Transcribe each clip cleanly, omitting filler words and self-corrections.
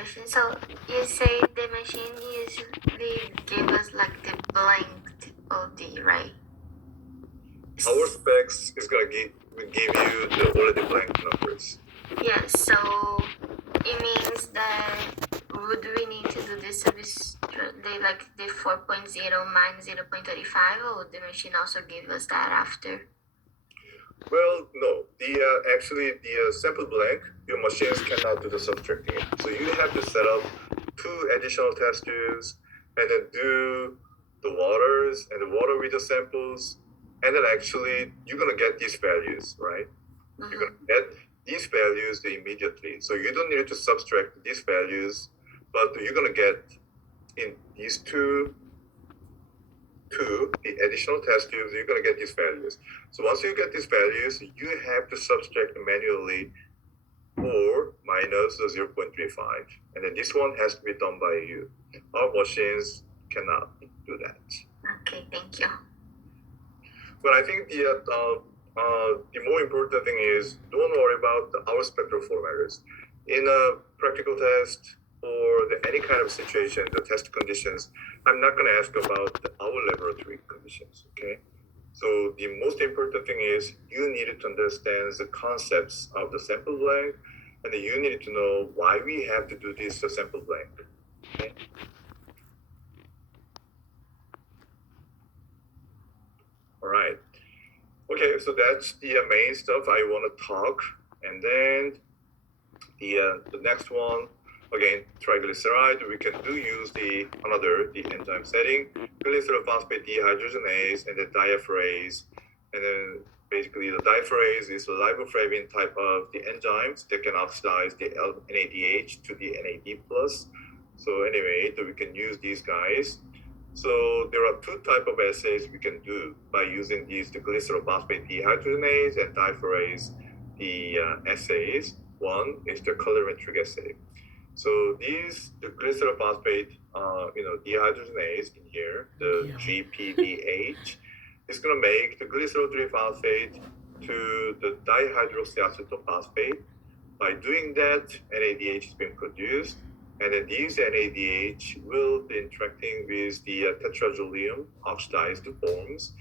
question. So you say the machine usually give us like the blanked OD, right? Our specs is gonna give you the already blank numbers. Yes, so it means that would we need to do this service like the 4.0 minus 0.35, or would the machine also give us that after? Well, no. Actually the sample blank, your machines cannot do the subtracting it. So you have to set up 2 additional test tubes and then do the waters and the water with the samples, and then actually you're gonna get these values, right? Mm-hmm. You're gonna get these values immediately. So you don't need to subtract these values, but you're gonna get in these two the additional test tubes, you're gonna get these values. So once you get these values, you have to subtract manually or minus 0.35. And then this one has to be done by you. Our machines cannot do that. Okay, thank you. But I think the more important thing is don't worry about our spectral formatters. In a practical test or any kind of situation, the test conditions, I'm not going to ask about our laboratory conditions, okay? So the most important thing is you needed to understand the concepts of the sample blank, and then you needed to know why we have to do this sample blank, okay? All right. Okay, so that's the main stuff I want to talk, and then the next one, again, triglyceride. We can use the enzyme setting, glycerol phosphate dehydrogenase, and the diaphrase, and then basically the diaphrase is a riboflavin type of the enzymes that can oxidize the NADH to the NAD plus. So anyway, we can use these guys. So there are 2 type of assays we can do by using these, the glycerol phosphate dehydrogenase and diaphrase, the assays. One is the colorimetric assay. So these, the glycerol phosphate, dehydrogenase in here, the GPDH, is going to make the glycerol 3-phosphate to the dihydroxyacetone phosphate. By doing that, NADH is being produced, and then these NADH will be interacting with the tetrazoleum oxidized forms.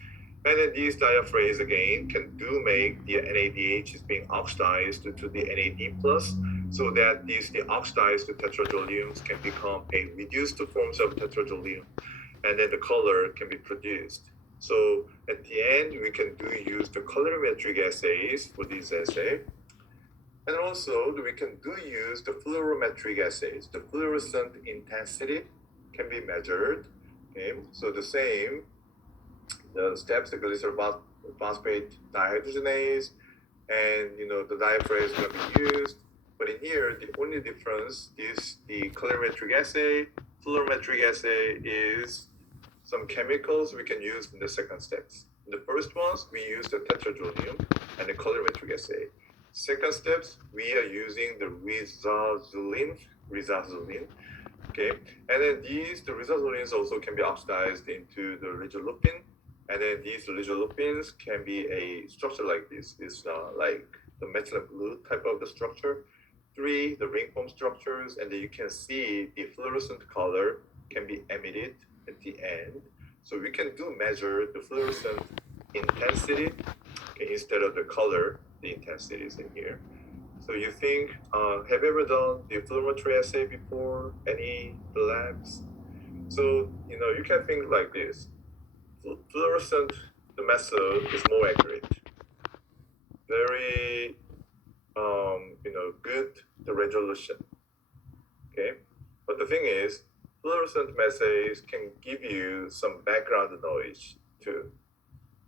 And then these diaphrase again can make the NADH is being oxidized to the NAD plus, so that the oxidized tetrazoleums can become a reduced forms of tetrazoleum, and then the color can be produced. So at the end, we can use the colorimetric assays for this assay. And also, we can use the fluorometric assays. The fluorescent intensity can be measured. Okay, so the same, the steps, the glycerol phosphate dihydrogenase, and the diaphrase is going to be used. But in here, the only difference is the colorimetric assay. Fluorometric assay is some chemicals we can use in the second steps. In the first ones, we use the tetrazoleum and the colorimetric assay. Second steps, we are using the rizazulin. Okay, and then the rizazulins also can be oxidized into the ligolupin, and then these ligolupins can be a structure like this. It's like the methylene blue type of the structure. 3, the ring form structures, and then you can see the fluorescent color can be emitted at the end. So we can measure the fluorescent intensity, okay, instead of the color. The intensity is in here. So you think, have you ever done the fluorometry assay before? Any labs? So, you can think like this. Fluorescent, the method is more accurate. Very, good, the resolution. Okay? But the thing is, fluorescent assays can give you some background noise too.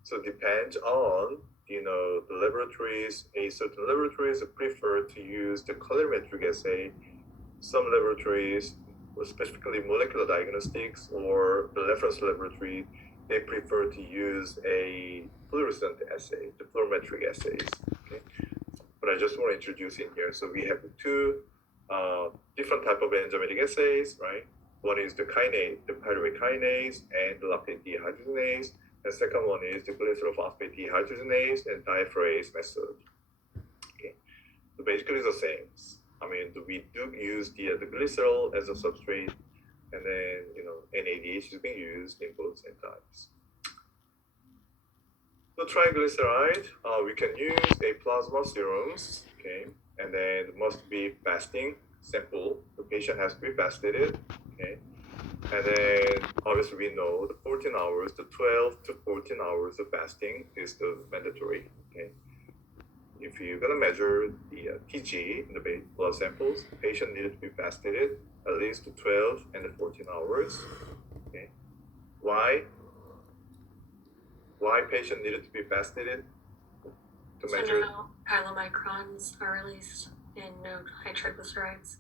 So it depends on the laboratories. Certain laboratories prefer to use the colorimetric assay. Some laboratories, specifically molecular diagnostics or the reference laboratory, they prefer to use a fluorescent assay, the fluorometric assays. Okay? But I just want to introduce in here. So we have 2 different type of enzymatic assays, right? One is the kinase, the pyruvate kinase, and the lactate dehydrogenase. The second one is the glycerol phosphate dehydrogenase and diaphrase method. Okay, so basically the same. we do use the glycerol as a substrate, and then NADH is being used in both enzymes. The triglyceride, we can use a plasma serums, okay, and then it must be fasting sample. The patient has to be fasted, okay, and then obviously we know the 14 hours, the 12 to 14 hours of fasting is the mandatory, okay. If you're gonna measure the TG in the blood samples, the patient needed to be fasted at least 12 and 14 hours, okay. Why patient needed to be fasted to measure? No chylomicrons are released and no high triglycerides.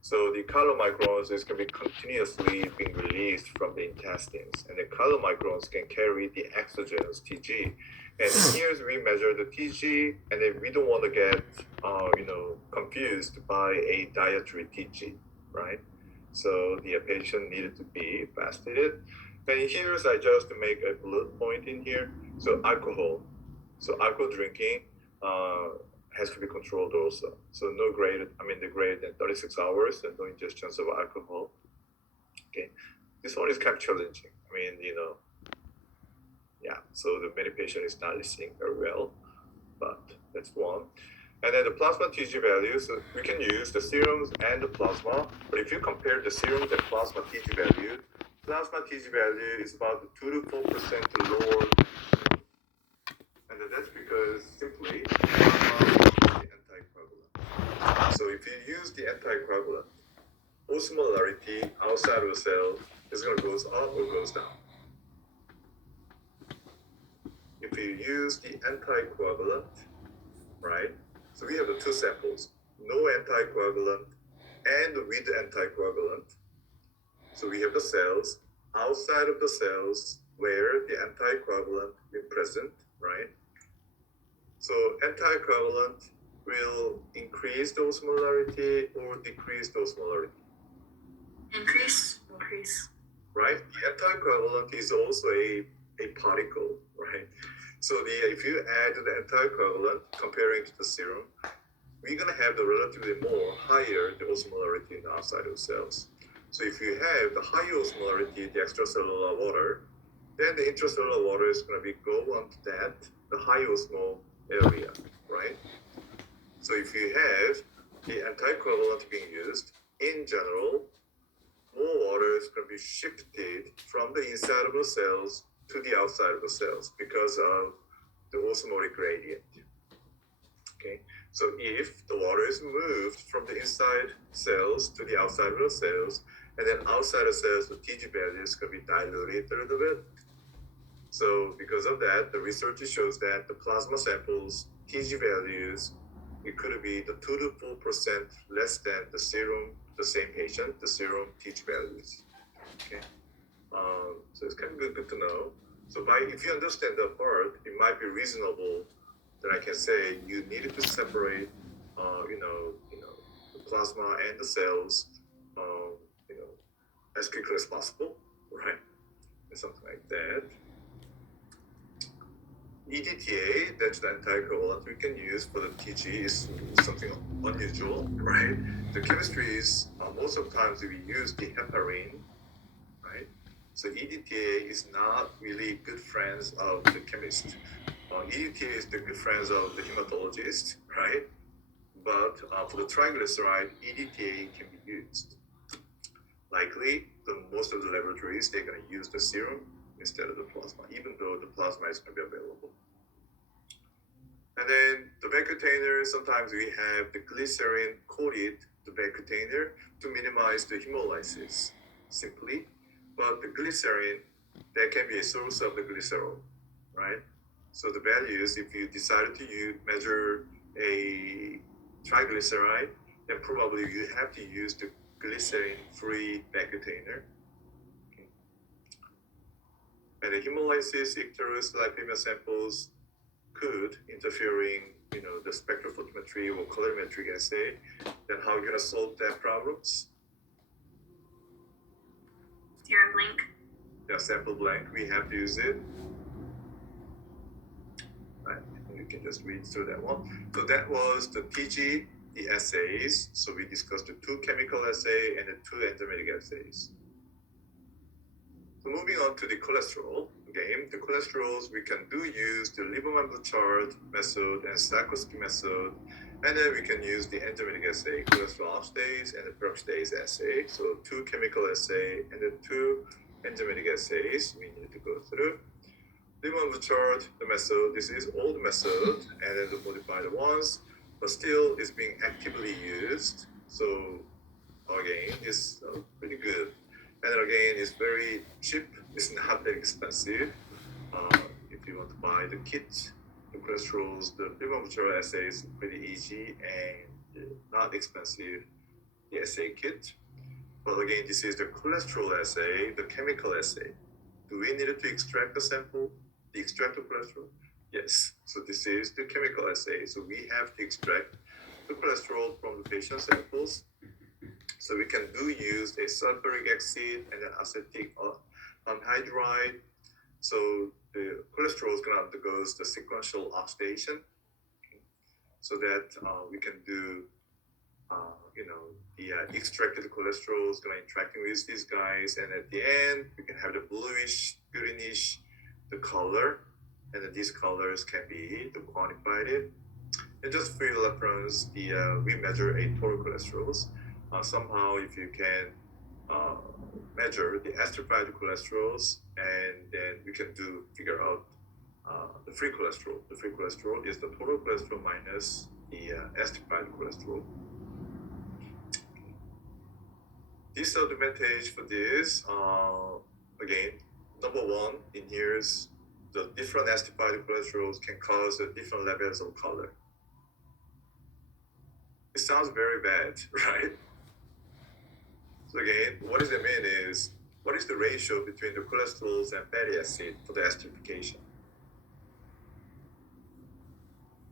So the chylomicrons is going to be continuously being released from the intestines, and the chylomicrons can carry the exogenous TG. And here we measure the TG, and then we don't want to get confused by a dietary TG, right? So the patient needed to be fasted. And here I just make a bullet point in here. So alcohol drinking has to be controlled also. So the greater than 36 hours and no ingestions of alcohol. Okay, this one is kind of challenging. So the medication is not listening very well, but that's one. And then the plasma TG values, so we can use the serums and the plasma, but if you compare the serums and plasma TG value is about 2 to 4% lower. And that's because simply plasma is the anticoagulant. So if you use the anticoagulant, osmolarity outside of the cell is going to go up or goes down. If you use the anticoagulant, right? So we have the two samples, no anticoagulant and with anticoagulant. So we have the cells outside of the cells where the anticoagulant is present, right? So anticoagulant will increase the osmolarity or decrease the osmolarity. Increase. Right? The anticoagulant is also a particle, right? So if you add the anticoagulant comparing to the serum, we're gonna have the relatively more higher the osmolarity in the outside of cells. So if you have the higher osmolarity, the extracellular water, then the intracellular water is gonna go onto the high osmol area, right? So if you have the anticoagulant being used, in general, more water is going to be shifted from the inside of the cells to the outside of the cells because of the osmotic gradient. Okay, so if the water is moved from the inside cells to the outside of the cells, and then outside of cells, the TG value is going to be diluted a little bit. So because of that, the research shows that the plasma samples TG values, it could be the 2 to 4% less than the serum, the same patient, the serum TG values. Okay, so it's kind of good to know. So if you understand that part, it might be reasonable that I can say you needed to separate, the plasma and the cells, as quickly as possible, right? And something like that. EDTA, that's the anticoagulant we can use for the TG, is something unusual, right? The chemistry is, most of the times we use the heparin, right? So EDTA is not really good friends of the chemist. EDTA is the good friends of the hematologist, right? But for the triglyceride, EDTA can be used. Likely, most of the laboratories, they're going to use the serum instead of the plasma, even though the plasma is going to be available. And then the bag container, sometimes we have the glycerin coated the bag container to minimize the hemolysis simply. But the glycerin, that can be a source of the glycerol, right? So the values, if you decided to measure a triglyceride, then probably you have to use the glycerin-free bag container. Okay. And the hemolysis, icterus, lipemia samples could interfering, the spectrophotometry or colorimetric assay. Then how you're gonna solve that problems? Serum blank. Yeah, sample blank. We have to use it. Right. You can just read through that one. So that was the TG the assays. So we discussed the 2 chemical assay and the 2 enzymatic assays. So moving on to the cholesterol. Again, the cholesterols we can use the Lipo method and Sacosky method, and then we can use the enzymatic assay, cholesterol oxidase and the peroxidase assay. So 2 chemical assay and the 2 enzymatic assays we need to go through. Lipo the method, this is old method, and then the modified ones, but still is being actively used. So again, it's pretty good. And then again, it's very cheap. It's not that expensive. If you want to buy the kit, the cholesterols, the liver assay is pretty easy and not expensive. The assay kit. But again, this is the cholesterol assay, the chemical assay. Do we need to extract the sample, the extract the cholesterol? Yes. So this is the chemical assay. So we have to extract the cholesterol from the patient samples. So we can use a sulfuric acid and an acetic anhydride. So the cholesterol is going to undergo the sequential oxidation, so that we can do, the extracted cholesterol is going to interacting with these guys, and at the end we can have the bluish, greenish, the color, and then these colors can be quantified. And just for your reference, we measure a total cholesterols. Somehow, if you can measure the esterified cholesterols, and then we can figure out the free cholesterol. The free cholesterol is the total cholesterol minus the esterified cholesterol. Disadvantage for this, again, number one in here is the different esterified cholesterols can cause different levels of color. It sounds very bad, right? So again, what does it mean is, what is the ratio between the cholesterols and fatty acid for the esterification?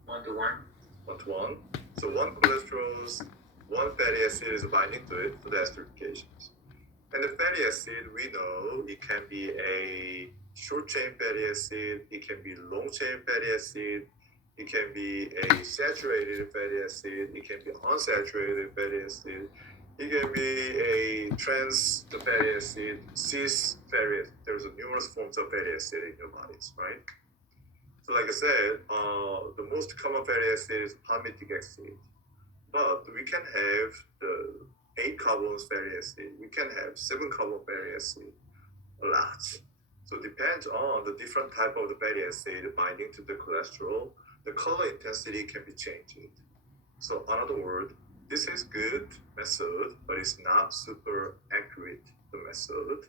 1:1. 1:1. So 1 cholesterols, 1 fatty acid is binding to it for the esterifications. And the fatty acid, we know it can be a short chain fatty acid, it can be long chain fatty acid, it can be a saturated fatty acid, it can be unsaturated fatty acid, it can be a trans fatty acid, cis fatty acid. There's numerous forms of fatty acid in your bodies, right? So like I said, the most common fatty acid is palmitic acid. But we can have the 8 carbons fatty acid, we can have 7 carbon fatty acid, a lot. So it depends on the different type of the fatty acid binding to the cholesterol, the color intensity can be changed. So in other words, this is good method, but it's not super accurate, the method.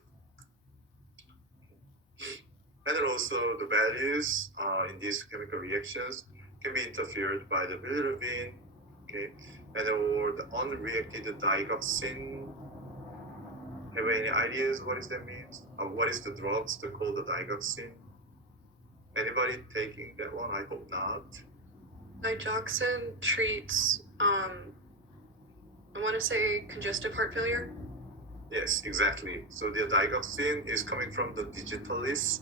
And then also the values in these chemical reactions can be interfered by the bilirubin, okay, and or the unreacted digoxin. Have any ideas what does that mean? What is the drugs that called the digoxin? Anybody taking that one? I hope not. Digoxin treats, I want to say congestive heart failure. Yes, exactly. So the digoxin is coming from the digitalis,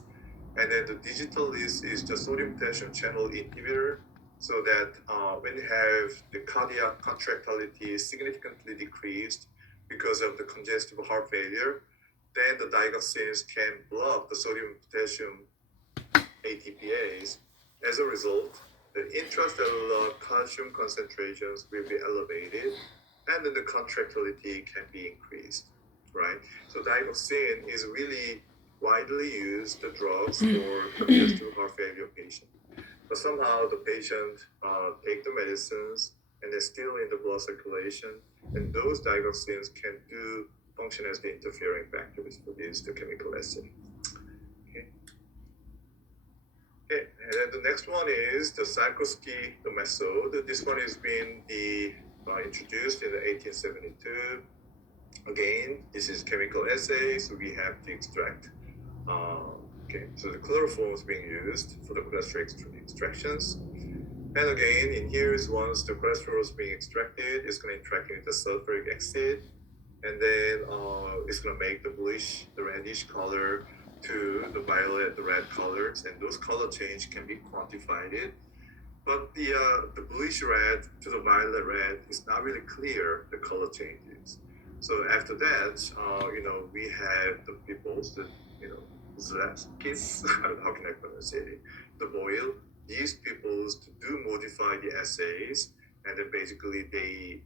and then the digitalis is the sodium potassium channel inhibitor, so that when you have the cardiac contractility significantly decreased because of the congestive heart failure, then the digoxins can block the sodium potassium ATPase. As a result, the intracellular calcium concentrations will be elevated, and then the contractility can be increased, right? So digoxin is really widely used drugs for congestive heart failure patient. But somehow the patient take the medicines and they're still in the blood circulation, and those digoxins can function as the interfering factors for the chemical assay. Okay, and then the next one is the Sacosky method. This one has been introduced in the 1872. Again, this is chemical assay, so we have to extract. So the chloroform is being used for the cholesterol extractions. And again, in here is once the cholesterol is being extracted, it's going to interact with the sulfuric acid, and then it's going to make the bluish, the reddish color to the violet, the red colors, and those color change can be quantified. But the bluish red to the violet red is not really clear, the color changes. So after that, we have the peoples, Zlatskis, how can I pronounce it? The boil. These peoples to do modify the assays, and then basically they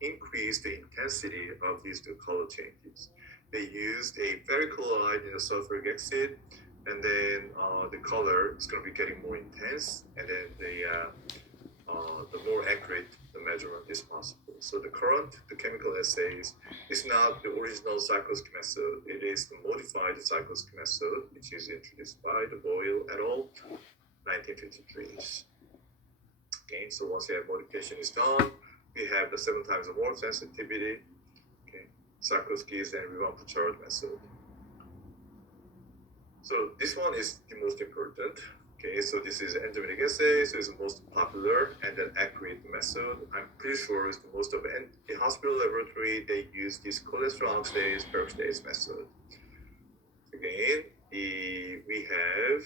increase the intensity of these two color changes. They used a ferrichloride in the sulfuric acid, and then the color is going to be getting more intense, and then the more accurate the measurement is possible. So the current, the chemical assays, is not the original cycloscope method. It is the modified cycloscope method, which is introduced by the Boyle et al. 1953. Okay, so once the modification is done, we have the 7 times more sensitivity. Okay, cycloscope and revamp chart method. So this one is the most important. Okay, so this is enzymatic assay, so it's the most popular and then accurate method. I'm pretty sure it's the most of it. In hospital laboratory, they use this cholesterol oxidase, peroxidase method. Again, we have,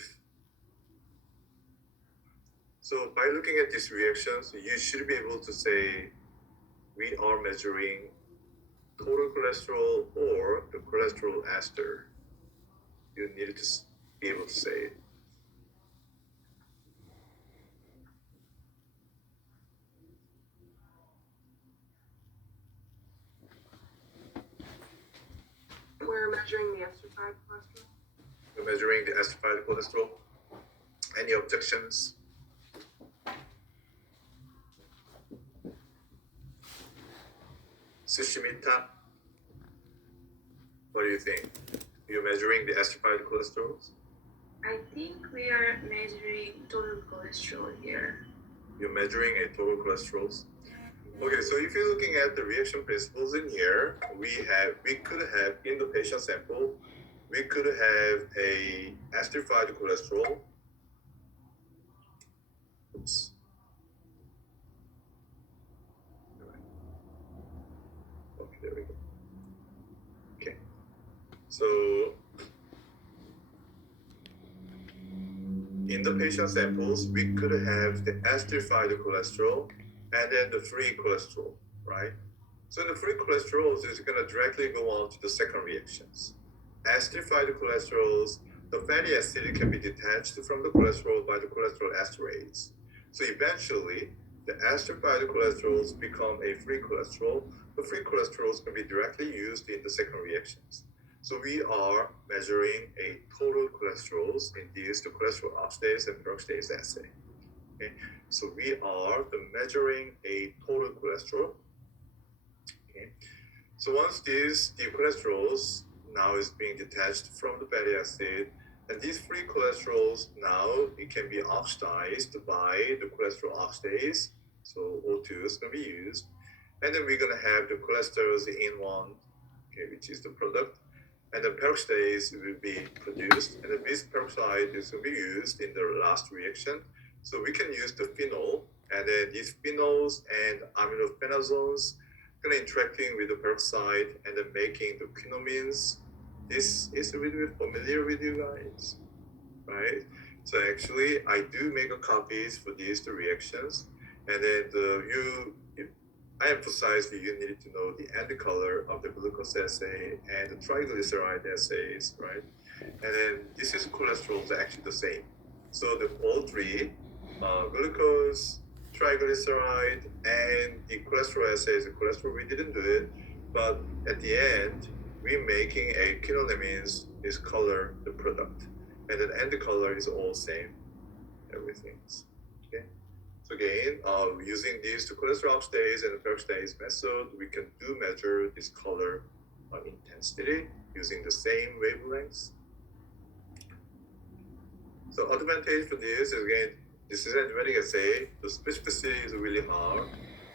so by looking at these reactions, you should be able to say we are measuring total cholesterol or the cholesterol ester. You need to be able to say it. We're measuring the esterified cholesterol. We're measuring the esterified cholesterol. Any objections? Sushmita, what do you think? You're measuring the esterified cholesterol? I think we are measuring total cholesterol here. You're measuring a total cholesterol. Okay, so if you're looking at the reaction principles in here, we could have in the patient sample, we could have a esterified cholesterol. Oops. Okay, there we go. Okay, so in the patient samples, we could have the esterified cholesterol and then the free cholesterol, right? So the free cholesterols is going to directly go on to the second reactions. Esterified cholesterols, the fatty acid can be detached from the cholesterol by the cholesterol esterase. So eventually, the esterified cholesterols become a free cholesterol. The free cholesterols can be directly used in the second reactions. So we are measuring a total cholesterols in these the cholesterol oxidase and peroxidase assay. Okay, so we are measuring a total cholesterol. Okay, so once the cholesterols now is being detached from the fatty acid, and these free cholesterols now it can be oxidized by the cholesterol oxidase. So O2 is going to be used, and then we're going to have the cholesterols in one, okay, which is the product. And the peroxidase will be produced, and then this peroxide is going to be used in the last reaction. So we can use the phenol, and then these phenols and aminophenazones going to interacting with the peroxide and then making the quinamines. This is a little bit familiar with you guys, right? So actually, I do make a copies for these two reactions, and then I emphasize that you need to know the end color of the glucose assay and the triglyceride assays, right? And then this is cholesterol is actually the same. So all three, glucose, triglyceride, and the cholesterol assays, the cholesterol we didn't do it, but at the end, we're making a quinolamines is color the product, and then end color is all same, everything's okay. So again, using these two cholesterol oxidase and the peroxidase method, we can measure this color intensity using the same wavelengths. So advantage for this is again, this is enzymatic assay. The specificity is really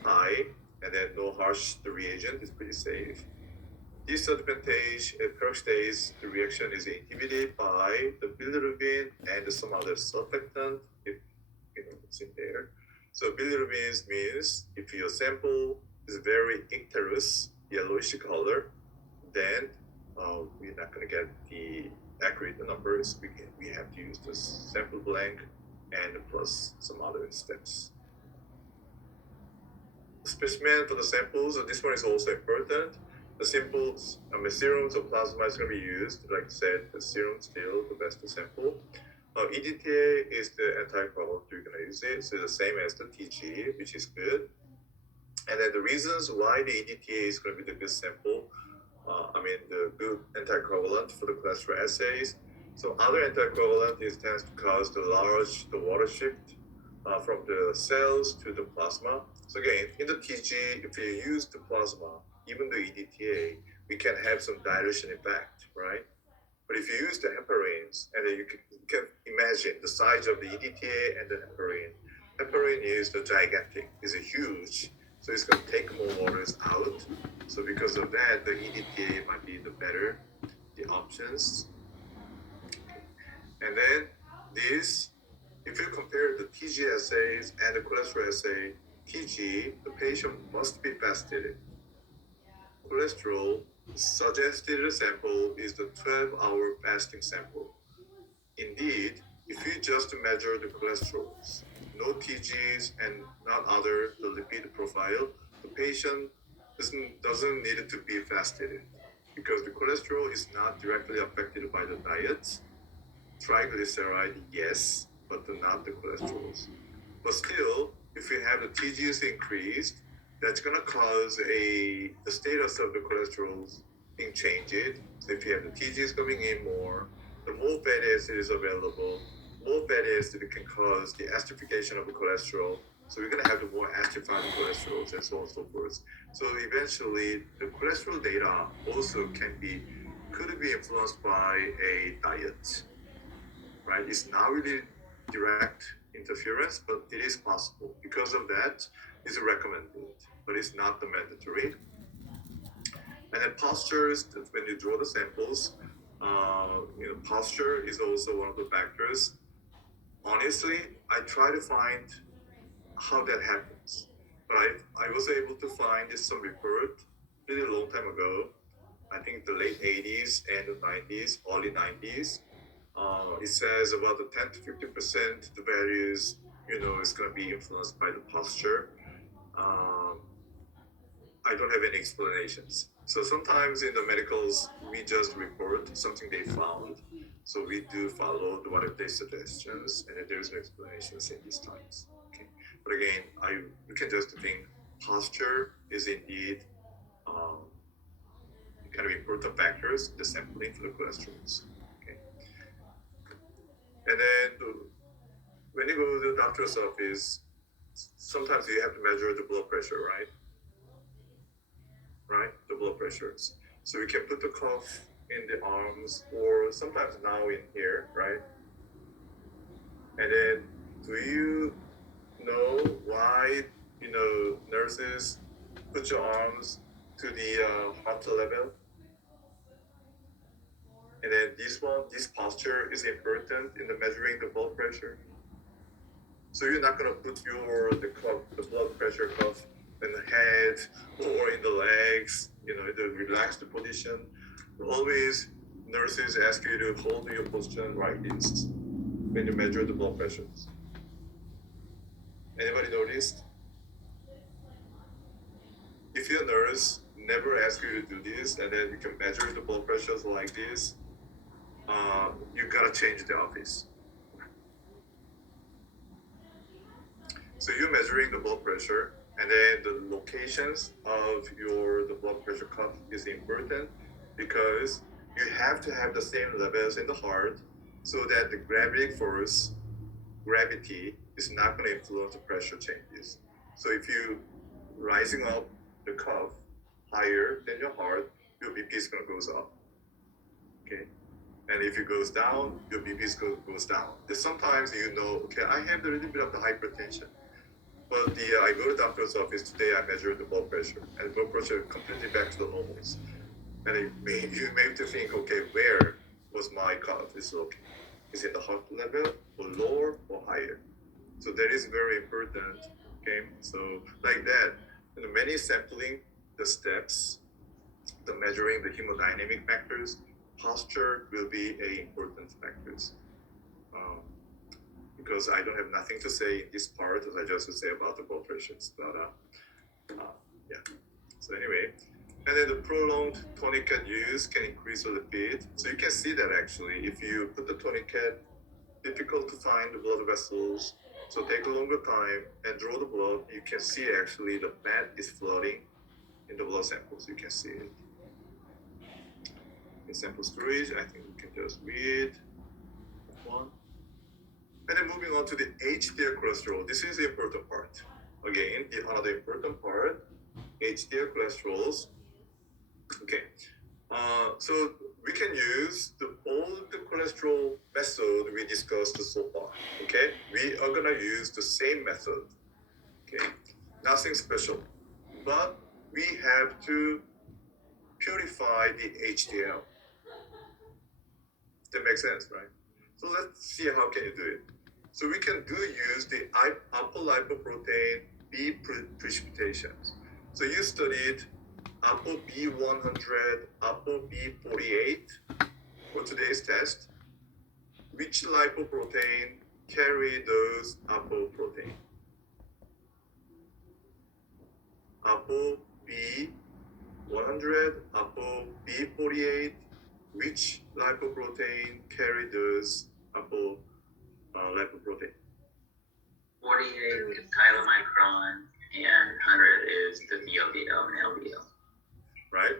high, and then no harsh the reagent is pretty safe. Disadvantage peroxidase the reaction is inhibited by the bilirubin and some other surfactant if it's in there. So bilirubin means if your sample is very icterous, yellowish color, then we're not going to get the accurate numbers. We have to use the sample blank and plus some other steps. Specimen for the samples, this one is also important. The samples, serums or plasma is going to be used. Like I said, the serum still the best sample. EDTA is the anticoagulant you're going to use it. So the same as the TG, which is good. And then the reasons why the EDTA is going to be the good sample, the good anticoagulant for the cholesterol assays. So other anticoagulant tends to cause the water shift from the cells to the plasma. So again, in the TG, if you use the plasma, even the EDTA, we can have some dilution effect, right? But if you use the heparins, and then you can imagine the size of the EDTA and the heparin. Heparin is the gigantic, is a huge, so it's going to take more waters out. So because of that, the EDTA might be the better, the options. And then this, if you compare the TG assays and the cholesterol assay, TG, the patient must be fasted. Cholesterol, suggested sample is the 12-hour fasting sample. Indeed, if you just measure the cholesterols, no TGs and not other the lipid profile, the patient doesn't need to be fasted because the cholesterol is not directly affected by the diet. Triglyceride, yes, but not the cholesterols. But still, if you have the TGs increased, that's gonna cause the status of the cholesterols being changed. So if you have the TGs coming in more, the more fatty acid is available. More fatty acid can cause the acidification of the cholesterol. So we're gonna have the more acidified cholesterols and so on and so forth. So eventually, the cholesterol data also could be influenced by a diet, right? It's not really direct interference, but it is possible. Because of that, it's recommended, but it's not the mandatory. And then postures, when you draw the samples, posture is also one of the factors. Honestly, I try to find how that happens, but I was able to find some report really long time ago. I think the late 80s and the 90s, early 90s. It says about the 10 to 50% the values, is going to be influenced by the posture. Um, I don't have any explanations. So sometimes in the medicals, we just report something they found. So we do follow what are their suggestions, and there's no explanations in these times. Okay, but again, you can just think posture is indeed kind of important factors in the sampling for the cholesterols. Okay, and then when you go to the doctor's office, sometimes you have to measure the blood pressure, right? Right, the blood pressures. So we can put the cuff in the arms, or sometimes now in here, right? And then, do you know why nurses put your arms to the heart level? And then this posture is important in the measuring the blood pressure. So you're not gonna put the blood pressure cuff in the head or in the legs, in the relaxed position. Always nurses ask you to hold your position like this when you measure the blood pressures. Anybody noticed? If your nurse never asks you to do this, and then you can measure the blood pressures like this, you gotta change the office. So you're measuring the blood pressure, and then the locations of the blood pressure cuff is important because you have to have the same levels in the heart so that the gravity is not going to influence the pressure changes. So if you rising up the cuff higher than your heart, your BP is going to goes up. Okay. And if it goes down, your BP goes down. Then sometimes okay, I have a little bit of the hypertension. But I go to the doctor's office today. I measure the blood pressure, and the blood pressure completely back to the normals. And you may to think, okay, where was my cuff? Is it the heart level, or lower, or higher? So that is very important. Okay, so like that, many sampling the steps, the measuring the hemodynamic factors, posture will be a important factors. because I don't have nothing to say in this part, as I just say about the both ratios. But yeah. So anyway, and then the prolonged tourniquet use can increase the lipid. So you can see that actually, if you put the tourniquet, difficult to find the blood vessels, so take a longer time and draw the blood. You can see actually the fat is floating in the blood samples. You can see it. In sample storage, I think we can just read one. And then moving on to the HDL cholesterol. This is the important part. Again, another important part, HDL cholesterols. Okay. So we can use all the cholesterol method we discussed so far. Okay. We are gonna use the same method. Okay. Nothing special. But we have to purify the HDL. That makes sense, right? So let's see how can you do it. So we can use the apolipoprotein B precipitations. So you studied ApoB100, ApoB48 for today's test. Which lipoprotein carry those apoprotein? ApoB100, ApoB48. Which lipoprotein carry those lipoprotein? 48 is chylomicron, and 100 is the VLDL and LDL. Right?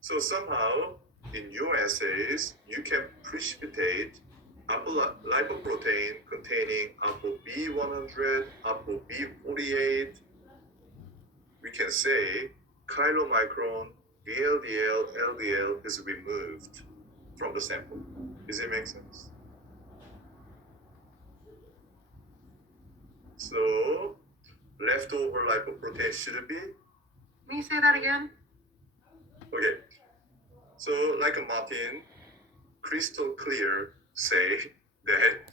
So somehow in your essays, you can precipitate lipoprotein containing ApoB100, ApoB48. We can say chylomicron, VLDL, LDL is removed from the sample. Does it make sense? So leftover lipoprotein should be? Can you say that again? Okay. So like a Martin, crystal clear say that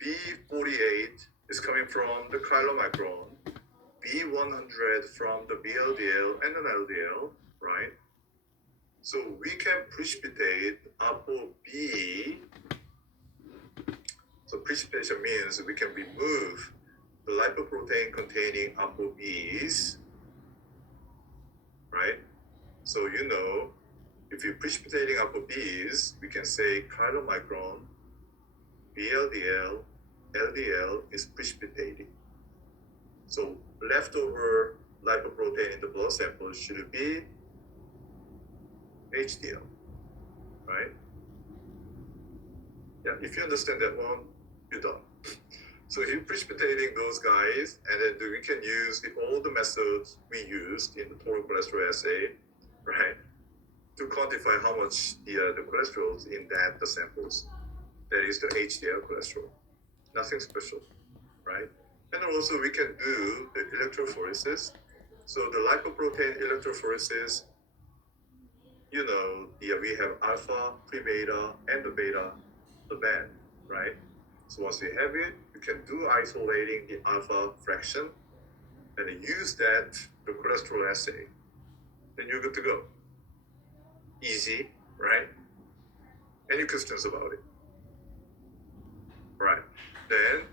B48 is coming from the chylomicron, B100 from the VLDL and an LDL, right? So we can precipitate ApoB. So precipitation means we can remove the lipoprotein containing ApoBs, right? So you know, if you're precipitating ApoBs, we can say chylomicron, VLDL, LDL is precipitating. So leftover lipoprotein in the blood sample should be HDL, right? Yeah, if you understand that one, you're done. So you're precipitating those guys, and then we can use all the methods we used in the total cholesterol assay, right? To quantify how much the cholesterol in the samples. That is the HDL cholesterol. Nothing special, right? And also we can do the electrophoresis. So the lipoprotein electrophoresis, you know, we have alpha, pre-beta, and the beta, the band, right? So once we have it, we can do isolating the alpha fraction and then use that, the cholesterol assay. Then you're good to go. Easy, right? Any questions about it? Right. Then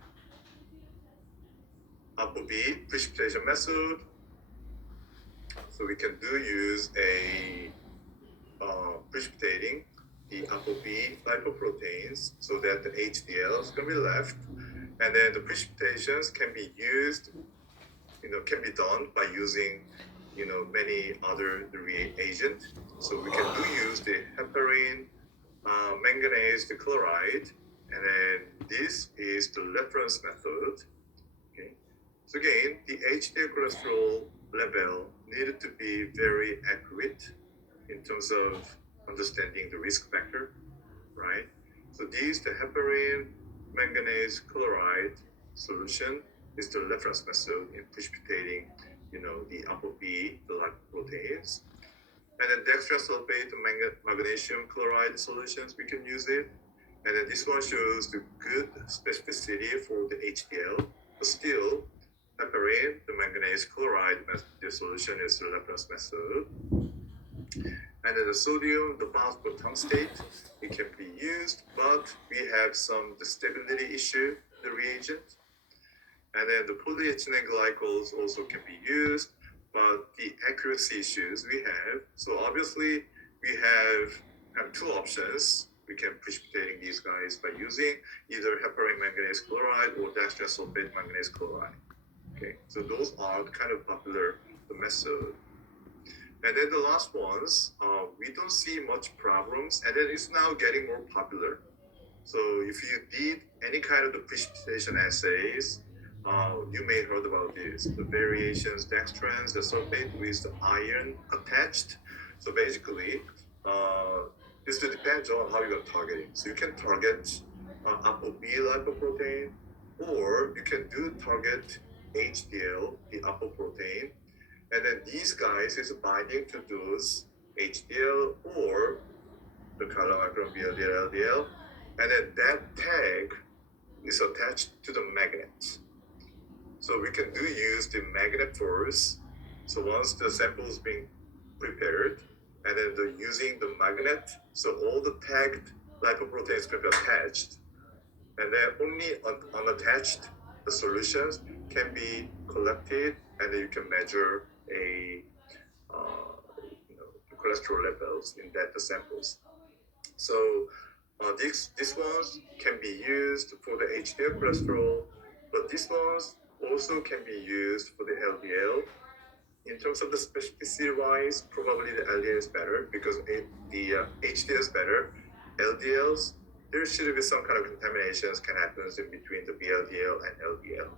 ApoB precipitation method. So we can use a precipitating the ApoB lipoproteins so that the HDLs can be left, and then the precipitations can be used, can be done by using, many other reagents. So we can use the heparin, manganese, the chloride, and then this is the reference method. Okay. So again, the HDL cholesterol level needed to be very accurate in terms of understanding the risk factor, right? So the heparin, manganese, chloride solution is the reference method in precipitating, the ApoB, the lipoproteins. And then dextrosulfate, magnesium chloride solutions, we can use it. And then this one shows the good specificity for the HDL, but still, heparin, the manganese chloride the solution is the reference method. And then the sodium, the bound tungstate, it can be used, but we have some stability issue the reagent. And then the polyethylene glycols also can be used, but the accuracy issues we have. So obviously we have two options. We can precipitating these guys by using either heparin manganese chloride or dextrin sulfate manganese chloride. Okay, so those are kind of popular the method. And then the last ones, we don't see much problems, and then it's now getting more popular. So if you did any kind of the precipitation assays, you may heard about this, the variations, dextrans, the sulfate with the iron attached. So basically, this depends on how you're going to target it. So you can target ApoB lipoprotein, or you can do target HDL, the apoprotein, and then these guys is binding to those HDL or the chylomicron VLDL, LDL, and then that tag is attached to the magnet. So we can use the magnet first. So once the sample is being prepared, and then using the magnet, so all the tagged lipoproteins can be attached, and then only unattached the solutions can be collected, and then you can measure a cholesterol levels in that samples. So these ones can be used for the HDL cholesterol, but these ones also can be used for the LDL. In terms of the specificity wise, probably the LDL is better because the HDL is better. LDLs, there should be some kind of contaminations can happen in between the VLDL and LDL,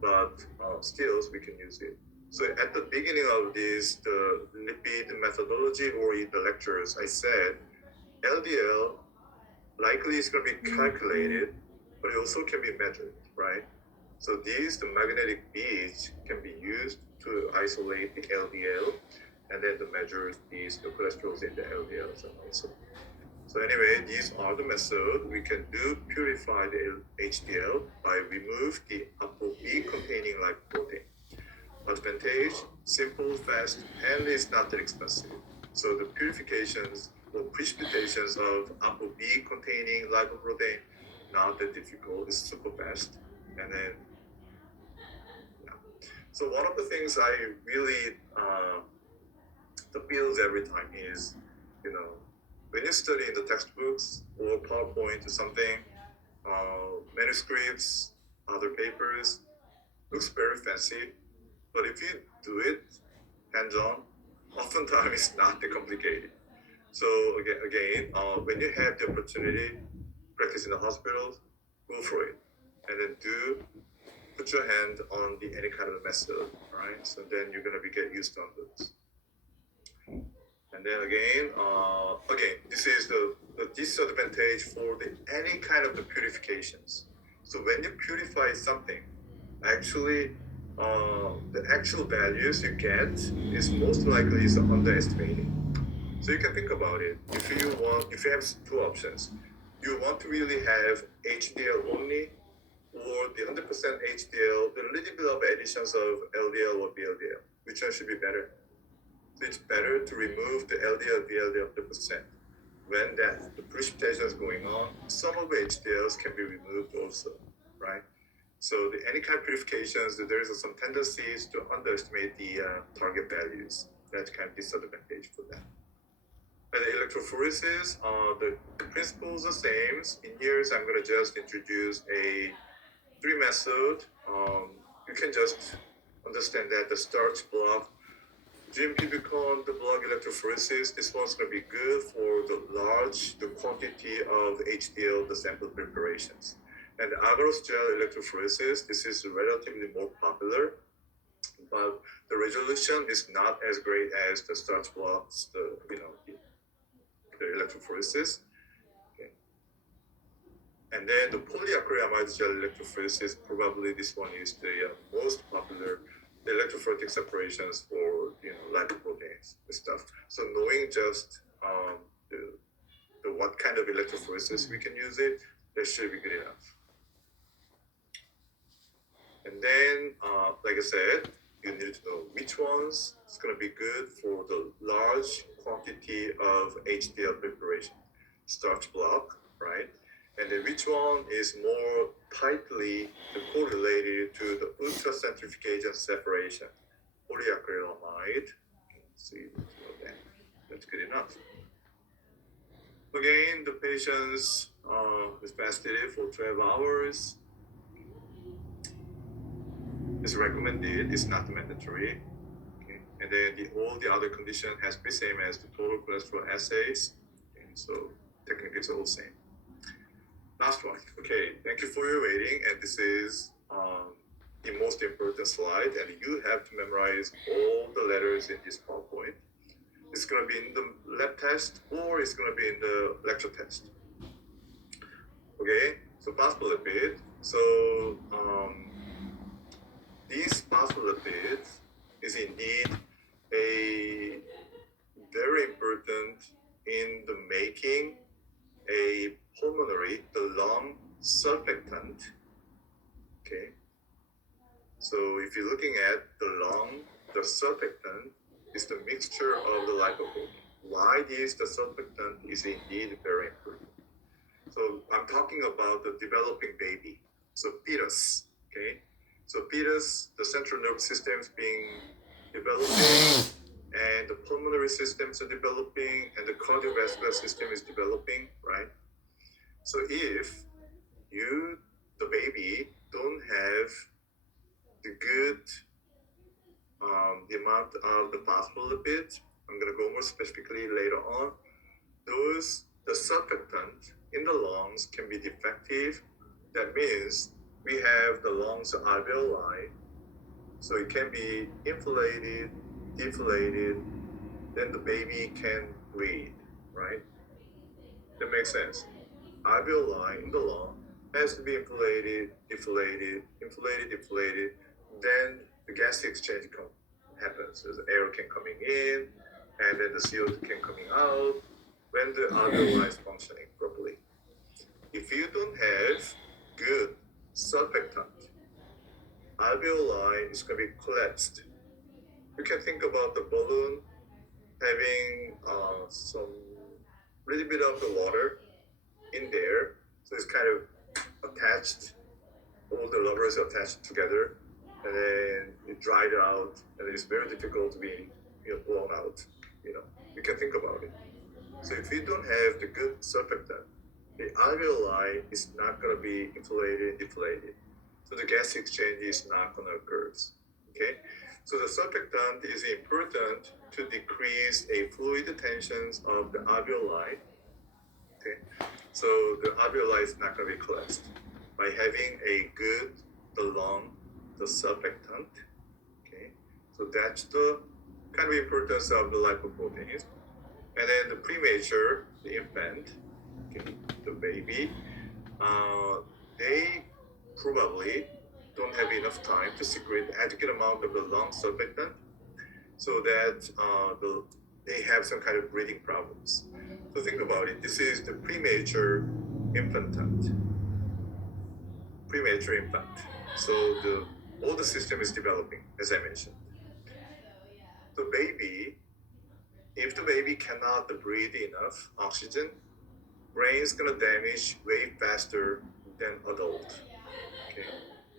but still we can use it. So at the beginning of this, the lipid methodology or in the lectures, I said LDL likely is going to be calculated, but it also can be measured, right? So the magnetic beads can be used to isolate the LDL, and then to measure the cholesterols in the LDLs also. So anyway, these are the methods we can purify the HDL by remove the ApoB containing lipoprotein. Advantage, simple, fast, and it's not that expensive. So the purifications or precipitations of ApoB containing lipoprotein, not that difficult, it's super fast. And then, yeah. So one of the things I really appeals every time is, when you study in the textbooks or PowerPoint or something, manuscripts, other papers, looks very fancy. But if you do it hands-on, oftentimes it's not that complicated. So again, when you have the opportunity, practice in the hospitals, go for it, and then put your hand on any kind of method, right? So then you're gonna get used to those. And then again, this is the disadvantage for any kind of the purifications. So when you purify something, actually, the actual values you get is most likely is underestimating. So you can think about it. If you have two options, you want to really have HDL only, or the 100% HDL, the little bit of additions of LDL or VLDL, which one should be better? So it's better to remove the LDL, VLDL 100%. When the precipitation is going on, some of the HDLs can be removed also, right? So any kind of purifications, there is some tendencies to underestimate the target values. That's kind of disadvantage for that. And the electrophoresis, the principles are the same. In here, I'm going to just introduce a 3 method. You can just understand that the starch block, GMP-becon, the block electrophoresis, this one's going to be good for the quantity of HDL, the sample preparations. And the agarose gel electrophoresis, this is relatively more popular, but the resolution is not as great as the starch blocks, the electrophoresis. Okay. And then the polyacrylamide gel electrophoresis, probably this one is the most popular electrophoretic separations for lipoproteins and stuff. So knowing just the what kind of electrophoresis we can use it, that should be good enough. And then, like I said, you need to know which ones is going to be good for the large quantity of HDL preparation. Starch block, right? and then which one is more tightly correlated to the ultracentrifugation separation? Polyacrylamide. So you know that. That's good enough. Again, the patients is fasted for 12 hours. It's recommended. It's not mandatory. Okay. And then all the other condition has to be same as the total cholesterol assays. Okay. So technically it's all the same. Last one. Okay, thank you for your waiting. And this is the most important slide. And you have to memorize all the letters in this PowerPoint. It's going to be in the lab test or it's going to be in the lecture test. Okay, so phospholipid. So these phospholipids is indeed a very important in the making a pulmonary, the lung surfactant. Okay, so if you're looking at the lung, the surfactant is the mixture of the lipoprotein. Why is the surfactant is indeed very important. So I'm talking about the developing baby, so fetus. Okay, so fetus, the central nervous system is being developing, and the pulmonary systems are developing, and the cardiovascular system is developing, right? So if you, the baby, don't have the good the amount of the phospholipids, I'm going to go more specifically later on, the surfactant in the lungs can be defective. That means we have the lungs alveoli, so it can be inflated, deflated, then the baby can breathe, right? That makes sense. Alveoli in the lung has to be inflated, deflated, inflated, deflated, then the gas exchange happens. So the air can coming in, and then the CO2 can coming out when the alveoli is functioning properly. If you don't have good surfactant, alveoli is going to be collapsed. You can think about the balloon having some little bit of the water in there, so it's kind of attached. All the rubbers are attached together, and then it dried out, and it's very difficult to be blown out. You can think about it. So if you don't have the good surfactant, the alveoli is not going to be inflated, deflated. So the gas exchange is not going to occur. Okay. So the surfactant is important to decrease a fluid tensions of the alveoli. Okay. So the alveoli is not going to be collapsed by having a good, the lung, the surfactant. Okay. So that's the kind of importance of the lipoproteins. And then the premature, the infant, okay, the baby, they probably don't have enough time to secrete adequate amount of the lung surfactant, so that they have some kind of breathing problems. So think about it. This is the premature infant. So all the system is developing, as I mentioned. The baby, if the baby cannot breathe enough oxygen, brain is gonna damage way faster than adult. Okay,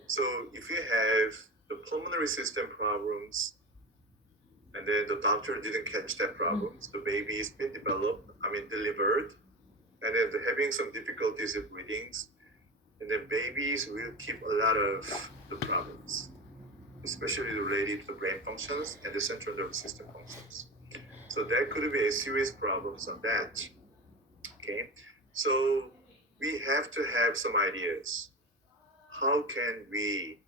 so if you have the pulmonary system problems, and then the doctor didn't catch that problems, the baby is being delivered, and then they're having some difficulties in breathing, and then babies will keep a lot of the problems, especially related to the brain functions and the central nervous system functions. So that could be a serious problems on that. Okay, so we have to have some ideas. How can we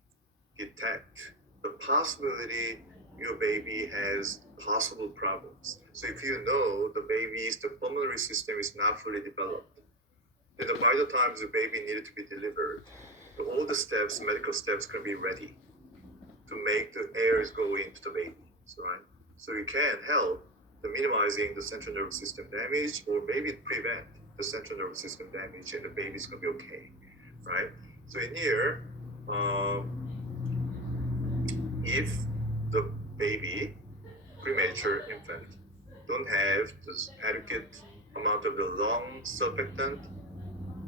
detect the possibility your baby has possible problems? So if you know the pulmonary system is not fully developed, then by the time the baby needed to be delivered, all the steps, medical steps, can be ready to make the air go into the baby, right? So you can help the minimizing the central nervous system damage, or maybe prevent the central nervous system damage, and the baby's gonna be okay, right? So in here, if the baby, premature infant, don't have this adequate amount of the lung surfactant,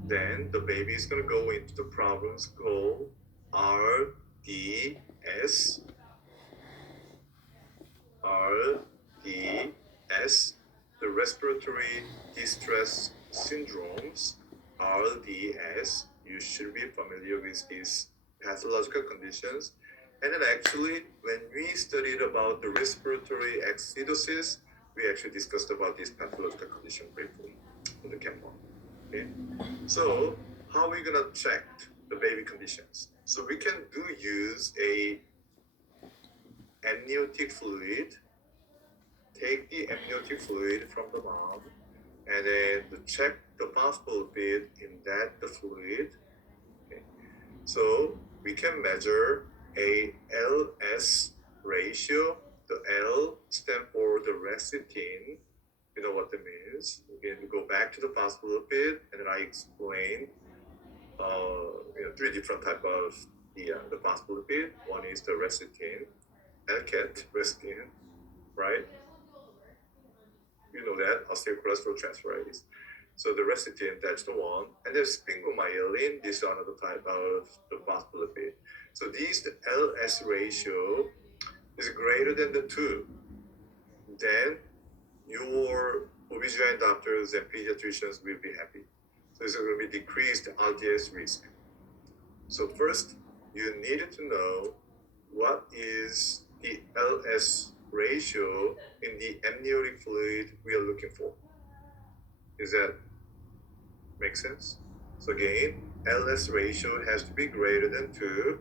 then the baby is going to go into the problems called RDS, the respiratory distress syndromes, RDS. You should be familiar with these pathological conditions. And then actually, when we studied about the respiratory acidosis, we actually discussed about this pathological condition briefly in the Chem 1. Okay? So how are we gonna check the baby conditions? So we can use a amniotic fluid. Take the amniotic fluid from the mom, and then check the phospholipid in the fluid. Okay. So we can measure a LS ratio. The L stands for the lecithin. You know what that means. Again, we go back to the phospholipid, and then I explain three different type of the phospholipid. One is the lecithin, LCAT, lecithin, right? You know that, osteocholesterol-transferase. So the lecithin, that's the one. And there's sphingomyelin, this is another type of the phospholipid. So the LS ratio is greater than the 2. Then your OBGYN doctors and pediatricians will be happy. So it's going to be decreased RDS risk. So first, you need to know what is the LS ratio in the amniotic fluid we are looking for. Does that make sense? So again, LS ratio has to be greater than 2.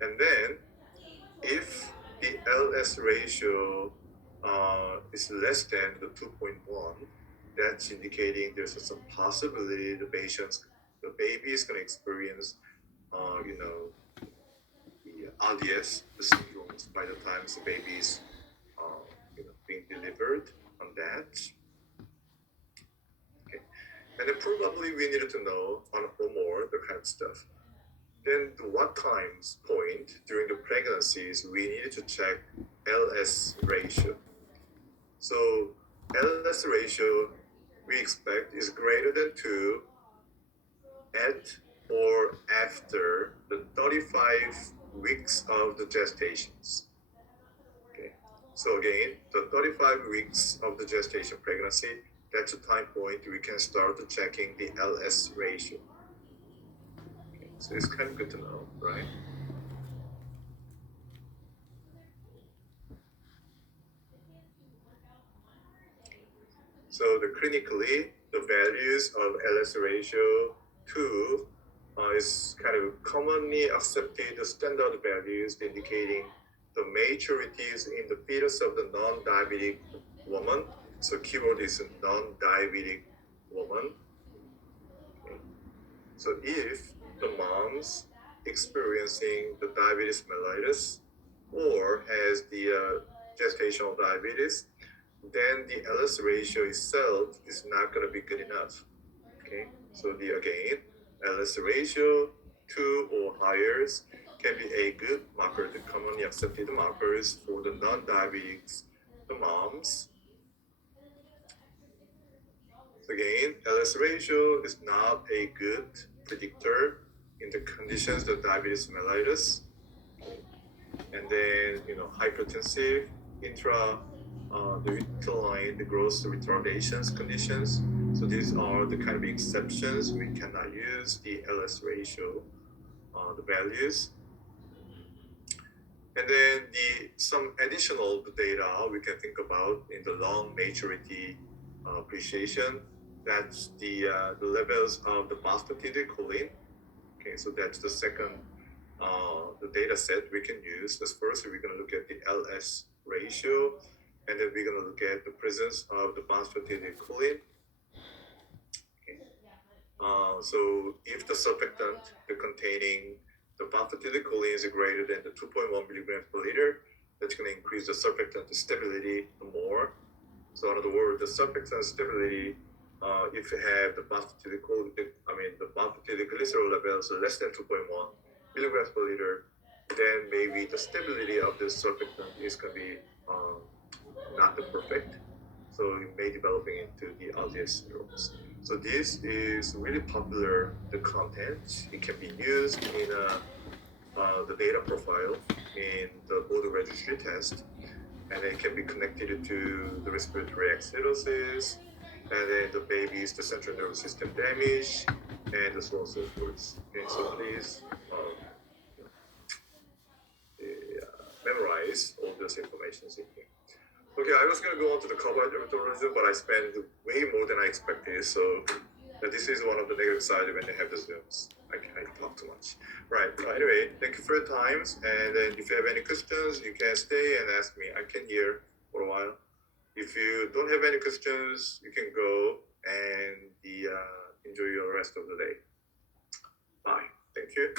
And then if the LS ratio is less than the 2.1, that's indicating there's some possibility the baby is going to experience, the RDS, the syndromes by the time the baby is, being delivered on that. Okay. And then probably we needed to know on or more the kind of stuff. Then what times point during the pregnancies we needed to check LS ratio. So LS ratio we expect is greater than 2 at or after the 35 weeks of the gestations. Okay. So again, the 35 weeks of the gestation pregnancy, that's a time point we can start checking the LS ratio. Okay. So it's kind of good to know, right? So clinically, the values of LS ratio 2 is kind of commonly accepted standard values indicating the maturities in the fetus of the non-diabetic woman. So keyword is non-diabetic woman. Okay. So if the mom's experiencing the diabetes mellitus or has the gestational diabetes, then the LS ratio itself is not going to be good enough. Okay, so again, LS ratio 2 or higher can be a good marker, the commonly accepted markers for the non-diabetics, the moms. So again, LS ratio is not a good predictor in the conditions of diabetes mellitus. And then, hypertensive, the uterine, the growth retardations conditions. So these are the kind of exceptions. We cannot use the LS ratio, the values. And then some additional data we can think about in the long maturity appreciation. That's the levels of the phosphatidylcholine. Okay, so that's the second the data set we can use. As first, we're going to look at the LS ratio, and then we're going to look at the presence of the phosphatidylcholine. Okay. So if the surfactant containing the phosphatidylcholine is greater than the 2.1 milligrams per liter, that's going to increase the surfactant stability more. So in other words, the surfactant stability, if you have the phosphatidylglycerol levels less than 2.1 milligrams per liter, then maybe the stability of the surfactant is going to be not the perfect. so it may developing into the RDS syndromes. So this is really popular, the content. It can be used in the data profile in the border registry test, and it can be connected to the respiratory acidosis, and then the baby's the central nervous system damage, and so on and so forth. Okay, so please memorize all this information in here. Okay, I was gonna go on to the carbohydrate metabolism, but I spent way more than I expected. So this is one of the negative sides when they have the Zooms. I talk too much. Right. Anyway, thank you for your times. And then if you have any questions, you can stay and ask me. I can hear for a while. If you don't have any questions, you can go and enjoy your rest of the day. Bye. Thank you.